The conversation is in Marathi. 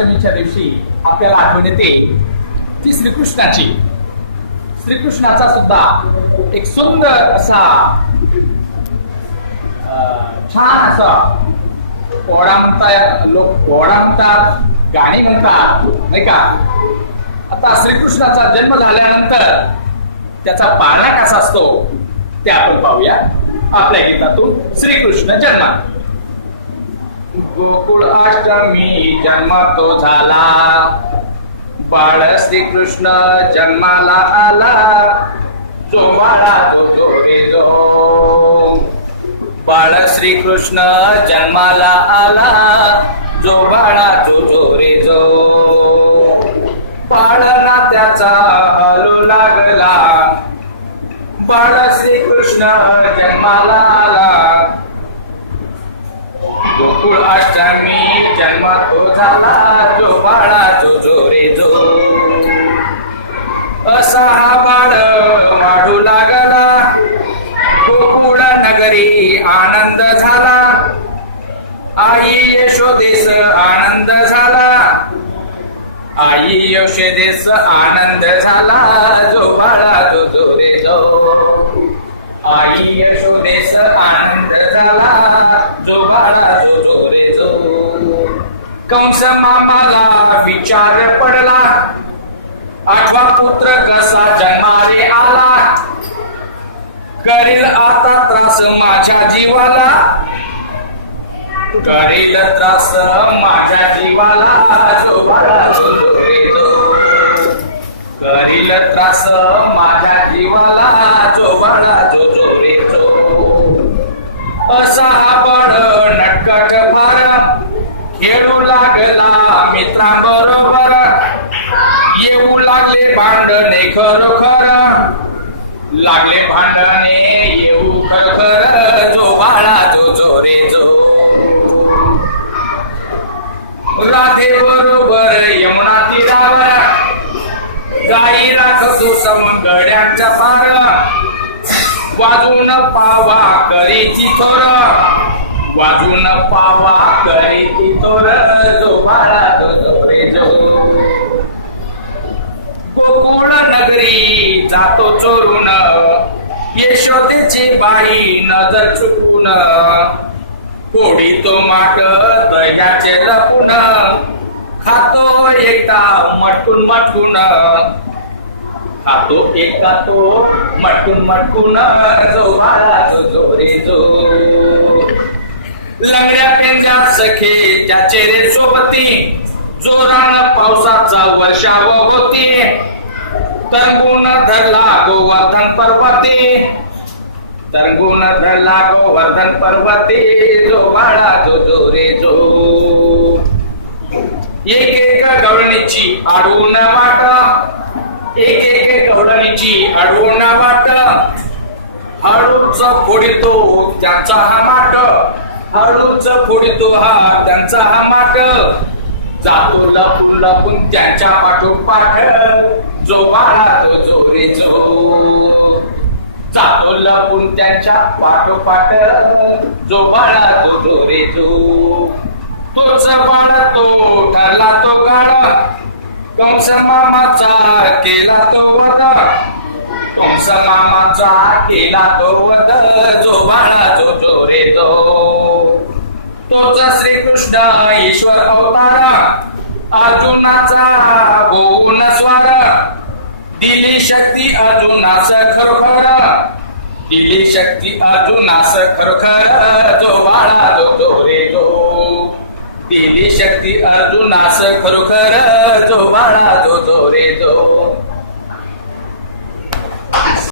अष्टमीच्या दिवशी आपल्याला आठवण येते ती श्रीकृष्णाची. श्रीकृष्णाचा सुद्धा एक सुंदर असा छान असा पोळा म्हणतात, लोक पोळा म्हणतात, गाणी म्हणतात, नाही का. आता श्रीकृष्णाचा जन्म झाल्यानंतर त्याचा पाळणा कसा असतो ते आपण पाहूया आपल्या गीतातून. श्रीकृष्ण जन्म. गोकुळ अष्टमी जन्म तो झाला, बाळ श्रीकृष्ण जन्माला आला, जो बाळा जो रे जो. बाळ श्रीकृष्ण जन्माला आला, जो बाळा जो रे जो. बाळाला त्याचा हलू लागला, बाळ श्रीकृष्ण जन्माला आला, गोकुळ अष्टमी जन्म तो झाला, जो बाळा जो रे जो. असा हा बाळ वाढू लागला, गोकुळ नगरी आनंद झाला, आई यशोदेस आनंद झाला, आई यशोदेस आनंद झाला, जो बाळा जो रे जो. आई यशोदेस आनंद झाला, जो बाळा जो रे जो. कंस मामाला विचार पडला, आठवा पुत्र कसा जन्माले आला, करील आता त्रास माझ्या जीवाला, करील त्रास माझ्या जीवाला, जो बाळा जो रे जो. करील त्रास माझ्या जीवाला, जो बाळा जो रे जो. असा हा बाळ नटखट फार, खेळू लागला मित्रांबरोबर, येऊ लागले भांडणे खरोखर, लागले भांडणे येऊ खरखर, जो बाळा जो रे जो. राधे बरोबर यमुना तीरावर, गाई राखतो समगड्यांच्या पार, वाजून पावा करी ती थोर, वाजून पावा करी ती थोर, जो बाळा जो रे जो. गोकुळ नगरी जातो चोरून, यशोदेची बाई नजर चुकून, फोडी तो माट दह्याचे लपून, खातो एकटा मटकून मटकून, खातो एकटा तो मटकून मटकून, जो बाळा जो रे जो. लंगड्या पेंजा सखे त्याचे रे सोबती, जोरान पावसाचा वर्षाव होती, तरंगून धरला गोवर्धन पर्वती, तरंगून धरला गोवर्धन पर्वती, जो बाळा जो रे जो. एक एक गवळणीची आडवून वाट, एक एक गवळणीची आडवून वाट, हळूच फोडितो त्यांचा हा माट, हळूच फोडितो हा त्यांचा हा माट, जातो लपून लपून त्यांच्या पाठोपाठ, जो बाळा जो रे जो. जातो लपून त्यांच्या पाठोपाठ, जो बाळा जो रे जो. तोच बाळ तो ठरला तो गाड, कंस मामाचा केला तो वध, कंस मामाचा केला तो वध, जो बाळा जो रे जो. तोच श्रीकृष्ण ईश्वर अवतार, अर्जुनाचा होऊन स्वार, दिली शक्ती अर्जुनास खरोखर, दिली शक्ती अर्जुनास खरोखर, जो बाळा जो रे जो. दिली शक्ती अर्जुनास खरोखर, जो बाळा जो रे जो.